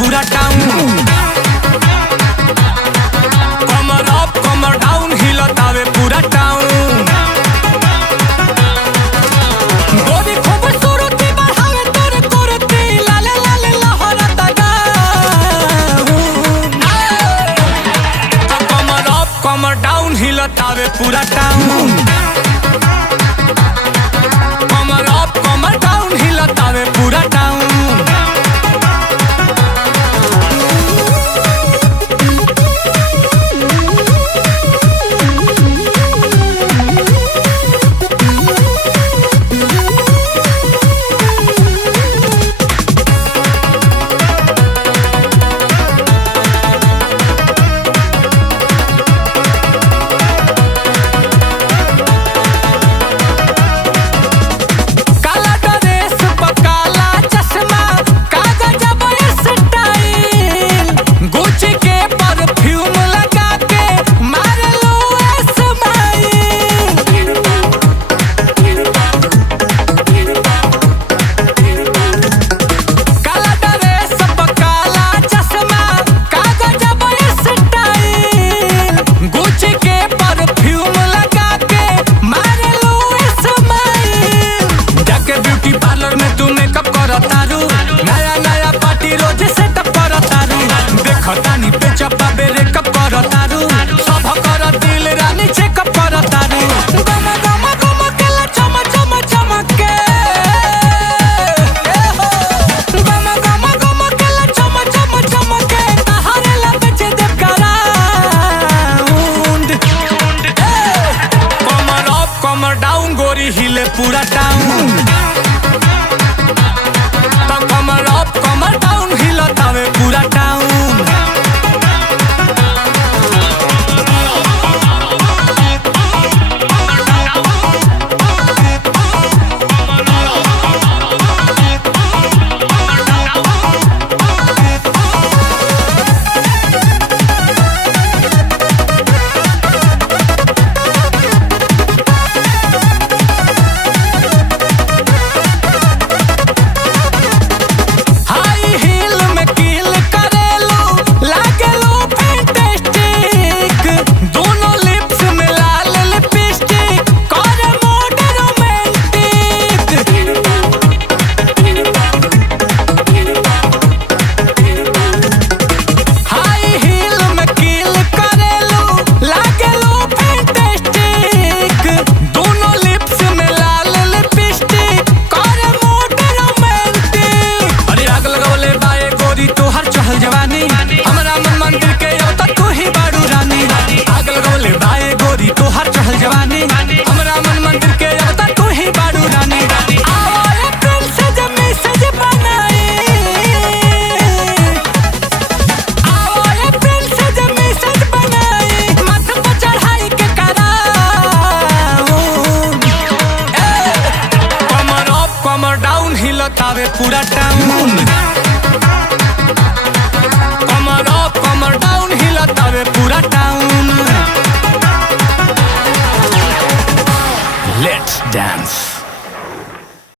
पूरा टाउन। कमर अप कमर डाउन हिलतावे पूरा टाउन। गोरी खूबसूरती बढ़ावे तोरे तोरती लाले लाले लहरता गाउन। कमर अप कमर डाउन हिलतावे पूरा टाउन। कमर अप कमर डाउन हिलतावे पूरा टाउन। नया नया पार्टी रोज सेटअप करतारू। देखतानी पे चप्पा बेरे कप करतारू। सब कर दिल रानी चेकअप करतारू। गम गम गम केला चम चम चमके। गम गम गम केला चम चम चमके। तहारे ला बेचे देव ग्राउंड। कमर अप कमर डाउन गोरी हिले पूरा टाउन। कमर अप कमर डाउन हिलतावे पूरा टाउन। हमरा मन मंदिर के अब तक तू ही बाड़ू रानी। आग लगौले बाए गोरी तोहर चहल जवानी। हमरा मन मंदिर के अब तक तू ही बाड़ू रानी। आओ अप्रैल से जब मैसेज बनाई। आओ अप्रैल से जब मैसेज बनाई। माथा पर चढ़ाई के कराऊं। कमर अप कमर डाउन हिलतावे पूरा